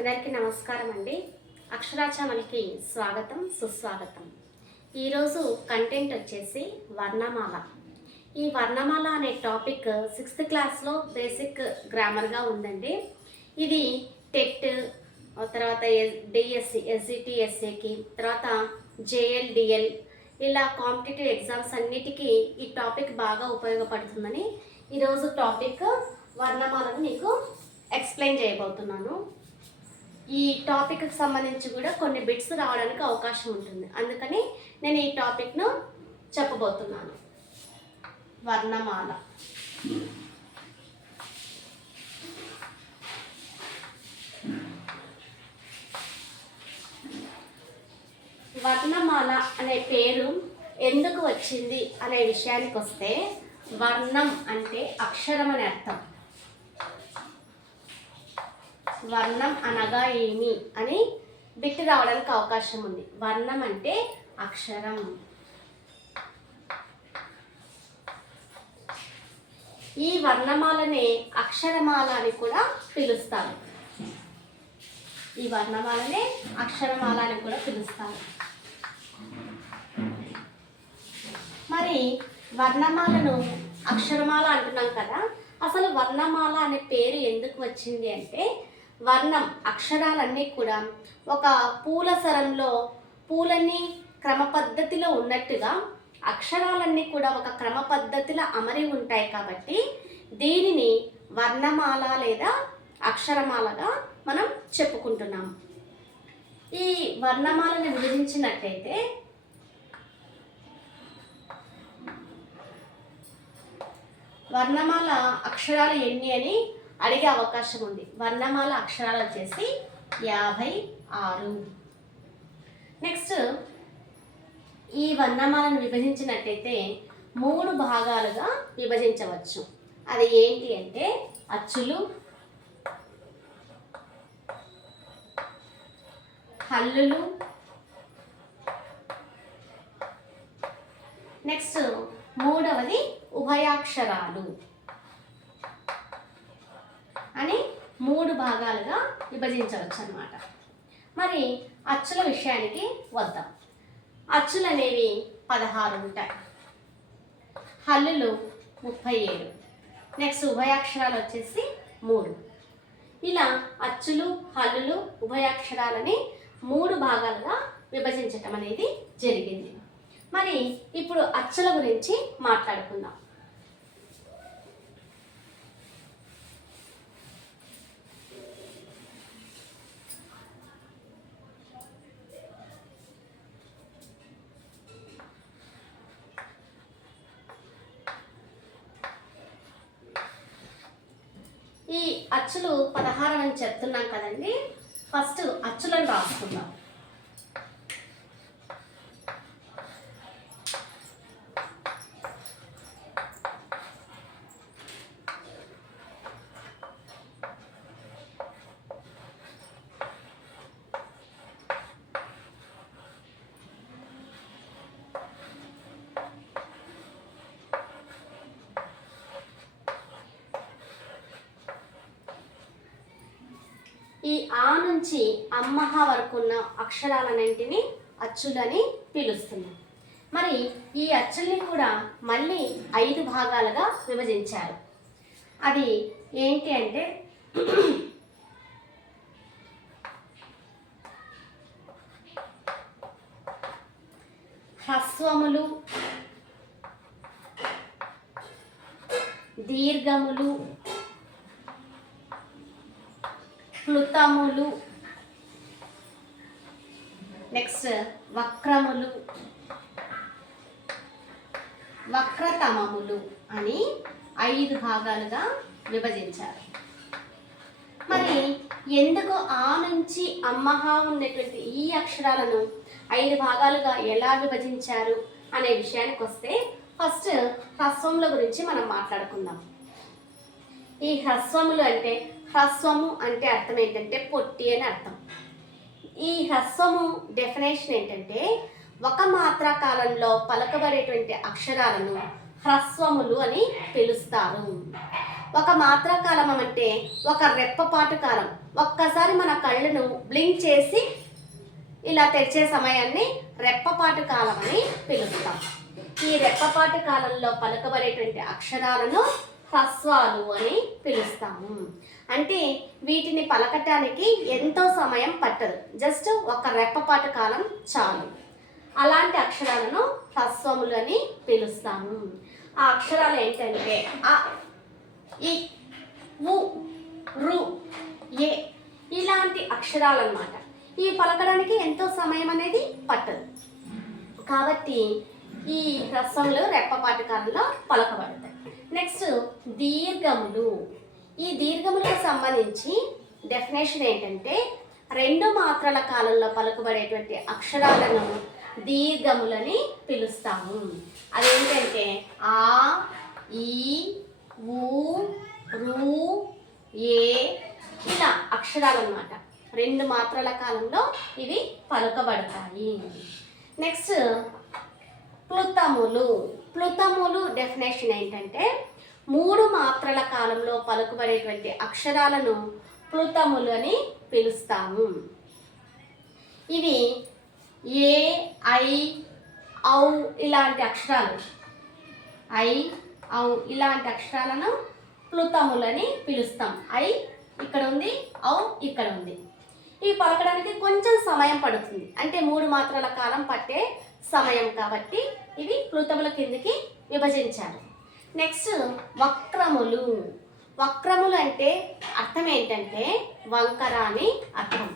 అందరికీ నమస్కారం అండి. అక్షరాచామలకి స్వాగతం, సుస్వాగతం. ఈరోజు కంటెంట్ వచ్చేసి వర్ణమాల. ఈ వర్ణమాల అనే టాపిక్ 6th క్లాస్లో బేసిక్ గ్రామర్గా ఉందండి. ఇది టెట్, తర్వాత డిఎస్సి, ఎస్జిటి, ఎస్ఏకి, తర్వాత జేఎల్డిఎల్ ఇలా కాంపిటేటివ్ ఎగ్జామ్స్ అన్నిటికీ ఈ టాపిక్ బాగా ఉపయోగపడుతుందని ఈరోజు టాపిక్ వర్ణమాలను మీకు ఎక్స్ప్లెయిన్ చేయబోతున్నాను. ఈ టాపిక్కి సంబంధించి కూడా కొన్ని బిట్స్ రావడానికి అవకాశం ఉంటుంది, అందుకని నేను ఈ టాపిక్ను చెప్పబోతున్నాను. వర్ణమాల. వర్ణమాల అనే పేరు ఎందుకు వచ్చింది అనే విషయానికి వస్తే, వర్ణం అంటే అక్షరం అని అర్థం. వర్ణం అనగా ఏమి అని బిట్ రావడానికి అవకాశం ఉంది. వర్ణం అంటే అక్షరం. ఈ వర్ణమాలనే అక్షరమాల అని కూడా పిలుస్తారు. ఈ వర్ణమాలనే అక్షరమాల అని కూడా పిలుస్తారు. మరి వర్ణమాలను అక్షరమాల అంటున్నాం కదా, అసలు వర్ణమాల అనే పేరు ఎందుకు వచ్చింది అంటే, వర్ణం అక్షరాలన్నీ కూడా ఒక పూల సరంలో పూలన్నీ క్రమ పద్ధతిలో ఉన్నట్టుగా అక్షరాలన్నీ కూడా ఒక క్రమ పద్ధతిలో అమరి ఉంటాయి కాబట్టి దీనిని వర్ణమాల లేదా అక్షరమాలగా మనం చెప్పుకుంటున్నాం. ఈ వర్ణమాలను విభజించినట్లయితే వర్ణమాల అక్షరాలు ఎన్ని అని అడిగే అవకాశం ఉంది. వర్ణమాల అక్షరాలు వచ్చేసి 56. నెక్స్ట్, ఈ వర్ణమాలను విభజించినట్టయితే 3 భాగాలుగా విభజించవచ్చు. అది ఏంటి అంటే అచ్చులు, హల్లులు, నెక్స్ట్ మూడవది ఉభయాక్షరాలు అని 3 భాగాలుగా విభజించవచ్చు అన్నమాట. మరి అచ్చుల విషయానికి వద్దాం. అచ్చులు అనేవి 16 ఉంటాయి, హల్లులు 37, నెక్స్ట్ ఉభయాక్షరాలు వచ్చేసి 3. ఇలా అచ్చులు, హల్లులు, ఉభయాక్షరాలని 3 భాగాలుగా విభజించటం అనేది జరిగింది. మరి ఇప్పుడు అచ్చుల గురించి మాట్లాడుకుందాం. ఈ అచ్చులు 16 అని చెప్తున్నాం కదండి. ఫస్ట్ అచ్చులను రాసుకుందాం. ఈ ఆ నుంచి అమ్మహ వరకు ఉన్న అక్షరాలన్నింటినీ అచ్చులని పిలుస్తున్నాం. మరి ఈ అచ్చుల్ని కూడా మళ్ళీ 5 భాగాలుగా విభజించారు. అది ఏంటి అంటే హ్రస్వములు, దీర్ఘములు, ప్లుతములు, నెక్స్ట్ వక్రములు, వక్రతమములు అని 5 భాగాలుగా విభజించారు. మరి ఎందుకు ఆ నుంచి అమ్మహ ఉన్నటువంటి ఈ అక్షరాలను 5 భాగాలుగా ఎలా విభజించారు అనే విషయానికి వస్తే, ఫస్ట్ హ్రస్వముల గురించి మనం మాట్లాడుకుందాం. ఈ హ్రస్వములు అంటే, హ్రస్వము అంటే అర్థం ఏంటంటే పొట్టి అని అర్థం. ఈ హ్రస్వము డెఫినేషన్ ఏంటంటే, ఒక మాత్రా కాలంలో పలకబడేటువంటి అక్షరాలను హ్రస్వములు అని పిలుస్తారు. ఒక మాత్రాకాలం అంటే ఒక రెప్పపాటు కాలం. ఒక్కసారి మన కళ్ళను బ్లింక్ చేసి ఇలా తెరిచే సమయాన్ని రెప్పపాటు కాలం అని పిలుస్తాం. ఈ రెప్పపాటు కాలంలో పలుకబడేటువంటి అక్షరాలను హ్రస్వాలు అని పిలుస్తాము. అంటే వీటిని పలకటానికి ఎంతో సమయం పట్టదు, జస్ట్ ఒక రెప్పపాటు కాలం చాలు. అలాంటి అక్షరాలను హ్రస్వములు అని పిలుస్తాము. ఆ అక్షరాలు ఏంటంటే అ, ఇ, ఉ, రు, ఏ ఇలాంటి అక్షరాలు అన్నమాట. ఇవి పలకడానికి ఎంతో సమయం అనేది పట్టదు, కాబట్టి ఈ హ్రస్వములు రెప్పపాటు కాలంలో పలకబడతాయి. నెక్స్ట్ దీర్ఘములు. ఈ దీర్ఘములకు సంబంధించి డెఫినేషన్ ఏంటంటే 2 మాత్రల కాలంలో పలుకబడేటువంటి అక్షరాలను దీర్ఘములని పిలుస్తాము. అదేంటంటే ఆ, ఈ, ఊ, రు, ఏ ఇలా అక్షరాలు అన్నమాట. 2 మాత్రల కాలంలో ఇవి పలుకబడతాయి. నెక్స్ట్ ప్లుతములు. ప్లుతములు డెఫినేషన్ ఏంటంటే 3 మాత్రల కాలంలో పలుకబడేటువంటి అక్షరాలను ప్లుతములు అని పిలుస్తాము. ఇవి ఏ, ఐ, ఔ ఇలాంటి అక్షరాలు, ఐ, ఔ ఇలాంటి అక్షరాలను ప్లుతములని పిలుస్తాం. ఐ ఇక్కడ ఉంది, ఔ ఇక్కడ ఉంది. ఇవి పలకడానికి కొంచెం సమయం పడుతుంది, అంటే 3 మాత్రల కాలం పట్టే సమయం, కాబట్టి ఇవి ప్లుతముల కిందకి విభజించారు. నెక్స్ట్ వక్రములు. వక్రములు అంటే అర్థం ఏంటంటే వంకర అని అర్థం.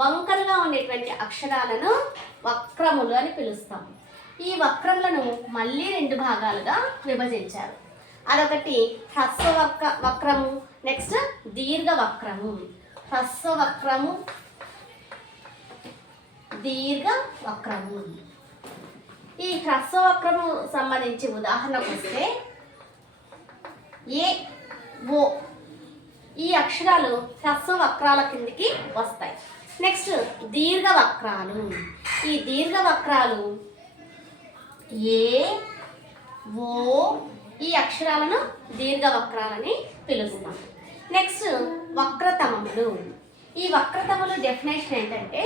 వంకరగా ఉండేటువంటి అక్షరాలను వక్రములు అని పిలుస్తాం. ఈ వక్రములను మళ్ళీ 2 భాగాలుగా విభజించారు. అదొకటి హ్రస్వ వక్రము, నెక్స్ట్ దీర్ఘ వక్రము. హ్రస్వ వక్రము, దీర్ఘ వక్రము. ఈ హ్రస్వ వక్రము సంబంధించి ఉదాహరణకు వస్తే ఏ, ఓ ఈ అక్షరాలు హ్రస్వ వక్రాల కిందికి వస్తాయి. నెక్స్ట్ దీర్ఘ వక్రాలు. ఈ దీర్ఘ వక్రాలు ఏ, ఓ ఈ అక్షరాలను దీర్ఘ వక్రాలని పిలుస్తాం. నెక్స్ట్ వక్రతమములు. ఈ వక్రతములు డెఫినేషన్ ఏంటంటే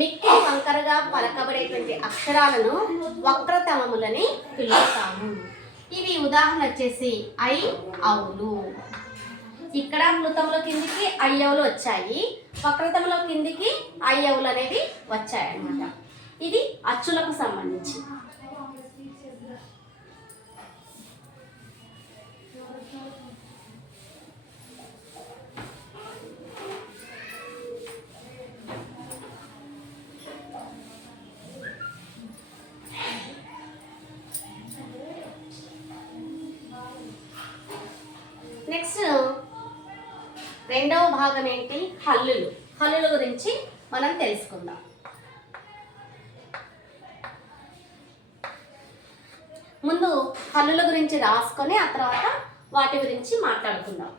మిక్కిలి వంకరగా పలకబడేటువంటి అక్షరాలను వక్రతమములని పిలుస్తాము. ఇవి ఉదాహరణ వచ్చేసి ఐ, ఔలు. ఇక్కడ ప్లుతముల కిందికి అయ్యవులు వచ్చాయి, వక్రతముల కిందికి అయ్యవులు అనేవి వచ్చాయి అన్నమాట. ఇది అచ్చులకు సంబంధించి. నెక్స్ట్ రెండవ భాగం ఏంటి? హల్లులు. హల్లుల గురించి మనం తెలుసుకుందాం. ముందు హల్లుల గురించి రాసుకొని ఆ తర్వాత వాటి గురించి మాట్లాడుకుందాం.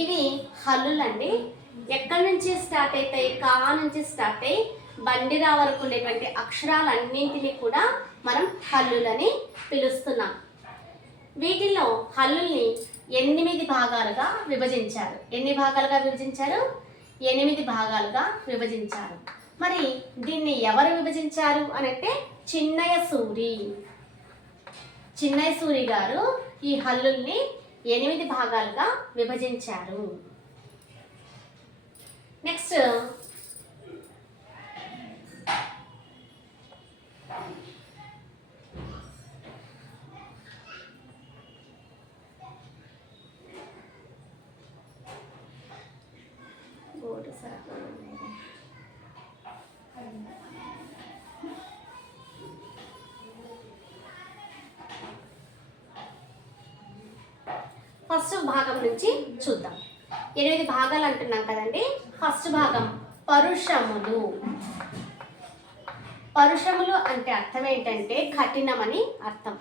ఇవి హల్లులండి. ఎక్కడి నుంచి స్టార్ట్ అవుతాయి? కా నుంచి స్టార్ట్ అయ్యి బండిరా వరకు ఉండేటువంటి అక్షరాలన్నింటినీ కూడా మనం హల్లులని పిలుస్తున్నాం. వీటిల్లో హల్లుల్ని 8 భాగాలుగా విభజించారు. ఎన్ని భాగాలుగా విభజించారు? 8 భాగాలుగా విభజించారు. మరి దీన్ని ఎవరు విభజించారు అనంటే చిన్నయ్య సూరి. చిన్నయ్య సూరి గారు ఈ హల్లుల్ని 8 భాగాలుగా విభజించారు. నెక్స్ట్ ఫస్ట్ భాగం నుంచి చూద్దాం. 8 భాగాలు అంటున్నాం కదండి. ఫస్ట్ భాగం పరుషములు. పరుషములు అంటే అర్థం ఏంటంటే కఠినమని అర్థం.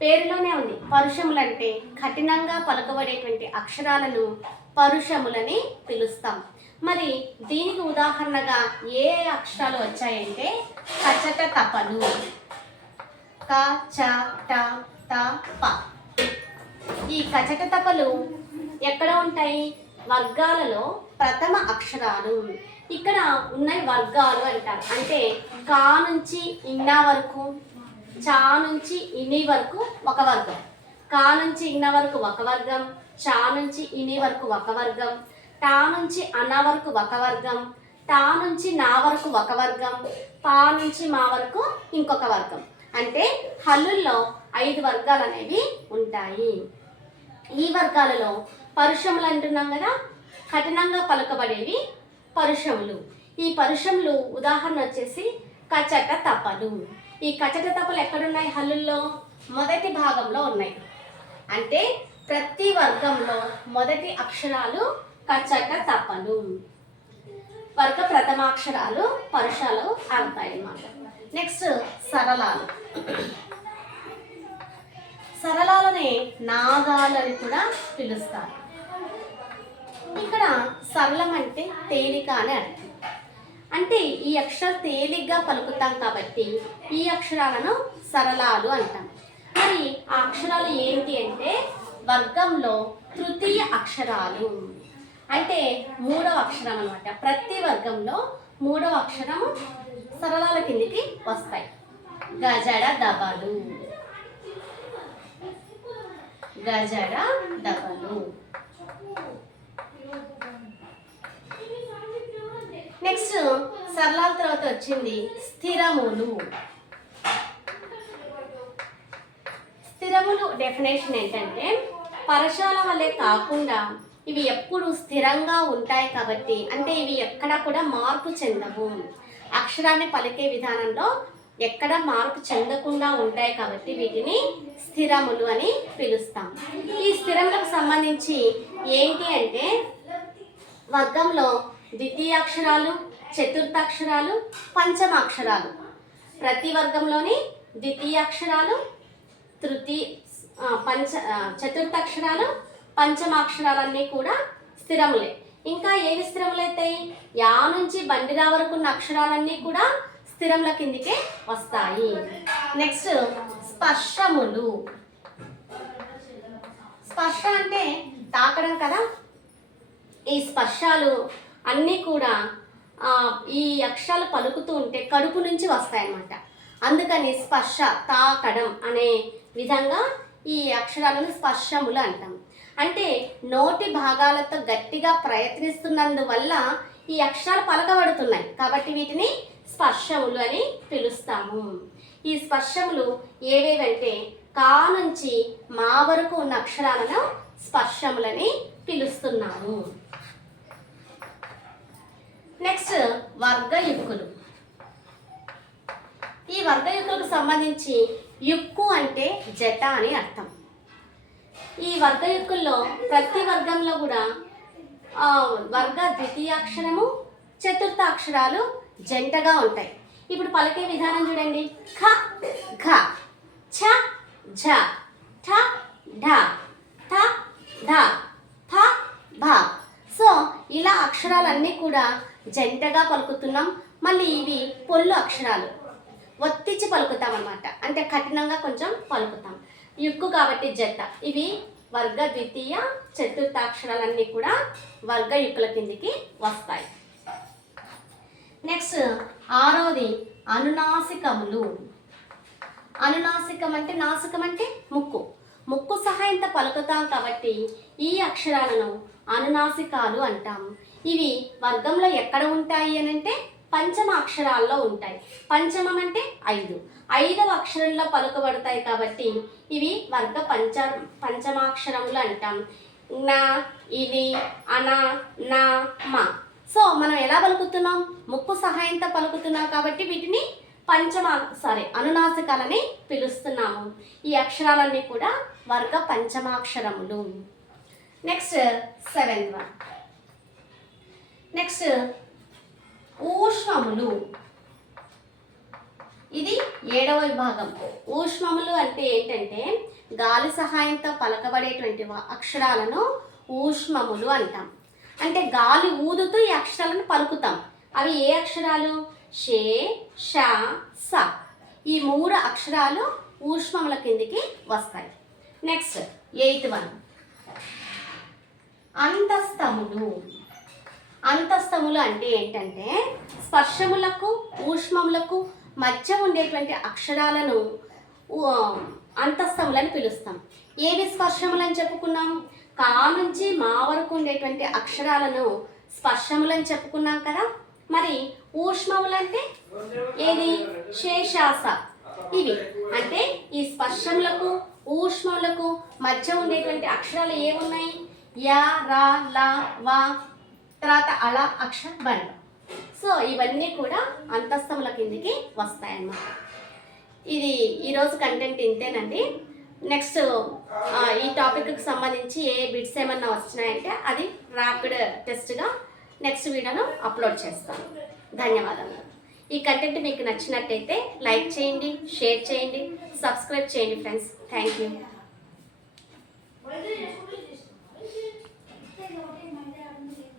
పేరులోనే ఉంది. పరుషములు అంటే కఠినంగా పలుకబడేటువంటి అక్షరాలను పరుషములని పిలుస్తాం. మరి దీనికి ఉదాహరణగా ఏ అక్షరాలు వచ్చాయంటే కచట తపలు. క చ ట త ప. ఈ కచట తపలు ఎక్కడ ఉంటాయి? వర్గాలలో ప్రథమ అక్షరాలు. ఇక్కడ ఉన్నాయి వర్గాలు అంటారు. అంటే కా నుంచి ఇన్నా వరకు, చా నుంచి ఇని వరకు ఒక వర్గం, కా నుంచి ఇన్న వరకు ఒక వర్గం, చా నుంచి ఇని వరకు ఒక వర్గం, టా నుంచి అన్న వరకు ఒక వర్గం, టా నుంచి నా వరకు ఒక వర్గం, పా నుంచి మా వరకు ఇంకొక వర్గం. అంటే హల్లుల్లో 5 వర్గాలు అనేవి ఉంటాయి. ఈ వర్గాలలో పరుషములు అంటున్నాం కదా, కఠినంగా పలుకబడేవి పరుషములు. ఈ పరుషములు ఉదాహరణ వచ్చేసి కచట తపలు. ఈ కచట తపలు ఎక్కడున్నాయి? హల్లుల్లో మొదటి భాగంలో ఉన్నాయి. అంటే ప్రతి వర్గంలో మొదటి అక్షరాలు కచట తపలు, వర్గ ప్రథమాక్షరాలు పరుషాలు అవుతాయి అన్నమాట. నెక్స్ట్ సరళాలు. సరళాలనే నాదాలని కూడా పిలుస్తారు. ఇక్కడ సరళం అంటే తేలిక అని అర్థం. అంటే ఈ అక్షరాలు తేలిగ్గా పలుకుతాం కాబట్టి ఈ అక్షరాలను సరళాలు అంటాం. మరి ఆ అక్షరాలు ఏంటి అంటే వర్గంలో తృతీయ అక్షరాలు. అంటే 3వ అక్షరం అన్నమాట. ప్రతి వర్గంలో 3వ అక్షరం సరళాల కిందికి వస్తాయి. గజడ దబలు, గజడ దబలు. నెక్స్ట్ సరళాల తర్వాత వచ్చింది స్థిరములు. స్థిరములు డెఫినేషన్ ఏంటంటే పరశాల వల్లే కాకుండా ఇవి ఎప్పుడు స్థిరంగా ఉంటాయి కాబట్టి, అంటే ఇవి ఎక్కడ కూడా మార్పు చెందవు. అక్షరాన్ని పలికే విధానంలో ఎక్కడ మార్పు చెందకుండా ఉంటాయి కాబట్టి వీటిని స్థిరములు అని పిలుస్తాం. ఈ స్థిరములకు సంబంధించి ఏంటి అంటే వర్గంలో ద్వితీయాక్షరాలు, చతుర్థాక్షరాలు, పంచమాక్షరాలు. ప్రతి వర్గంలోని ద్వితీయాక్షరాలు, చతుర్థాక్షరాలు, పంచమాక్షరాలన్నీ కూడా స్థిరములే. ఇంకా ఏవి స్థిరములైతాయి? యా నుంచి బండిరా వరకు ఉన్న అక్షరాలన్నీ కూడా స్థిరముల కిందికే వస్తాయి. నెక్స్ట్ స్పర్శములు. స్పర్శ అంటే తాకడం కదా. ఈ స్పర్శాలు అన్నీ కూడా ఈ అక్షరాలు పలుకుతూ ఉంటే కడుపు నుంచి వస్తాయన్నమాట. అందుకని స్పర్శ, తాకడం అనే విధంగా ఈ అక్షరాలను స్పర్శములు అంటాం. అంటే నోటి భాగాలతో గట్టిగా ప్రయత్నిస్తున్నందువల్ల ఈ అక్షరాలు పలకబడుతున్నాయి కాబట్టి వీటిని స్పర్శములు అని పిలుస్తాము. ఈ స్పర్శములు ఏవేవంటే కా నుంచి మా వరకు ఉన్న అక్షరాలను స్పర్శములని పిలుస్తున్నాము. నెక్స్ట్ వర్గయుక్కులు. ఈ వర్గయుక్కులకు సంబంధించి యుక్కు అంటే జత అని అర్థం. ఈ వర్గయుక్కుల్లో ప్రతి వర్గంలో కూడా వర్గ ద్వితీయాక్షరము, చతుర్థాక్షరాలు జంటగా ఉంటాయి. ఇప్పుడు పలికే విధానం చూడండి. ఖ ఘ, ఛ ఝ, ఠ ఢ, థ ధ, ఫ భ. సో ఇలా అక్షరాలన్నీ కూడా జంటగా పలుకుతున్నాం. మళ్ళీ ఇవి పొల్లు అక్షరాలు, ఒత్తిచ్చి పలుకుతాం అన్నమాట. అంటే కఠినంగా కొంచెం పలుకుతాం. యుక్కు కాబట్టి జత. ఇవి వర్గ ద్వితీయ చతుర్థాక్షరాలన్నీ కూడా వర్గ యుక్కుల కిందికి వస్తాయి. నెక్స్ట్ 6వది అనునాసికములు. అనునాసికం అంటే నాసికం అంటే ముక్కు. ముక్కు సహాయంతో పలుకుతాం కాబట్టి ఈ అక్షరాలను అనునాసికాలు అంటాం. ఇవి వర్గంలో ఎక్కడ ఉంటాయి అని అంటే పంచమ అక్షరాల్లో ఉంటాయి. పంచమం అంటే 5. 5వ అక్షరంలో పలుకబడతాయి కాబట్టి ఇవి వర్గ పంచమాక్షరములు అంటాం. న, ఇది, అన, నా, మ. సో మనం ఎలా పలుకుతున్నాం? ముక్కు సహాయంతో పలుకుతున్నాం కాబట్టి వీటిని అనునాసికాలని పిలుస్తున్నాము. ఈ అక్షరాలన్నీ కూడా వర్గ పంచమాక్షరములు. Next 7th one. నెక్స్ట్ ఊష్మములు. ఇది 7వ విభాగం. ఊష్మములు అంటే ఏంటంటే గాలి సహాయంతో పలకబడేటువంటి అక్షరాలను ఊష్మములు అంటాం. అంటే గాలి ఊదుతూ ఈ అక్షరాలను పలుకుతాం. అవి ఏ అక్షరాలు? షే, ష, స. ఈ 3 అక్షరాలు ఊష్మముల కిందికి వస్తాయి. Next 8th one. అంతస్తములు. అంతస్తములు అంటే ఏంటంటే స్పర్శములకు ఊష్మములకు మధ్య ఉండేటువంటి అక్షరాలను అంతస్తములని పిలుస్తాం. ఏవి స్పర్శములని చెప్పుకున్నాం? కా నుంచి మా వరకు ఉండేటువంటి అక్షరాలను స్పర్శములని చెప్పుకున్నాం కదా. మరి ఊష్మములంటే ఏది? శేషాస. ఇవి అంటే ఈ స్పర్శములకు ఊష్మములకు మధ్య ఉండేటువంటి అక్షరాలు ఏమున్నాయి? యా, రా, లా, వా, తర్వాత అళ, అక్ష, బండ. సో ఇవన్నీ కూడా అంతస్తముల కిందికి వస్తాయన్నమాట. ఇది ఈరోజు కంటెంట్ ఇంతేనండి. నెక్స్ట్ ఈ టాపిక్కి సంబంధించి ఏ బిట్స్ ఏమన్నా వచ్చినాయంటే అది ర్యాపిడ్ టెస్ట్గా నెక్స్ట్ వీడియోను అప్లోడ్ చేస్తాను. ధన్యవాదాలు. ఈ కంటెంట్ మీకు నచ్చినట్టయితే లైక్ చేయండి, షేర్ చేయండి, సబ్స్క్రైబ్ చేయండి ఫ్రెండ్స్. Thank you.